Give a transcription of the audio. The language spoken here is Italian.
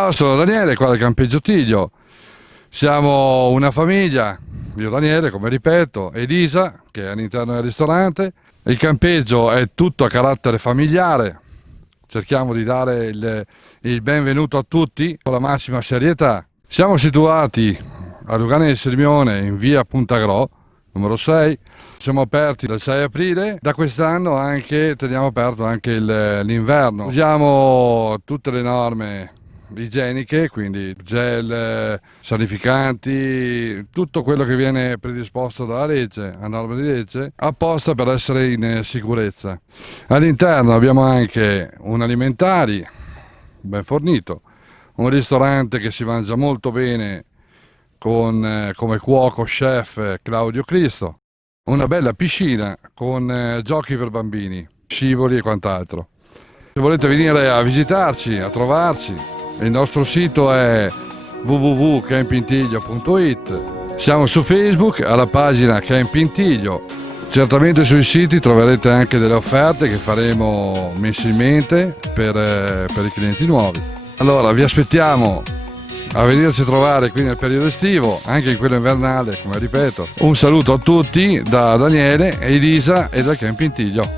Ciao, sono Daniele, qua del Campeggio Tiglio. Siamo una famiglia, io Daniele, come ripeto, Elisa, che è all'interno del ristorante. Il campeggio è tutto a carattere familiare, cerchiamo di dare il benvenuto a tutti con la massima serietà. Siamo situati a Lugano del Sirmione, in via Puntagro, numero 6. Siamo aperti dal 6 aprile, da quest'anno teniamo aperto anche l'inverno. Usiamo tutte le norme igieniche, quindi gel, sanificanti, tutto quello che viene predisposto dalla legge, a norma di legge, apposta per essere in sicurezza. All'interno abbiamo anche un alimentari ben fornito, un ristorante che si mangia molto bene con come cuoco chef Claudio Cristo, una bella piscina con giochi per bambini, scivoli e quant'altro. Se volete venire a visitarci, a trovarci, il nostro sito è www.campintiglio.it. Siamo su Facebook alla pagina Camping Tiglio. Certamente sui siti troverete anche delle offerte che faremo mensilmente per i clienti nuovi. Allora vi aspettiamo a venirci a trovare qui nel periodo estivo, anche in quello invernale, come ripeto. Un saluto a tutti da Daniele, Elisa e da Camping Tiglio.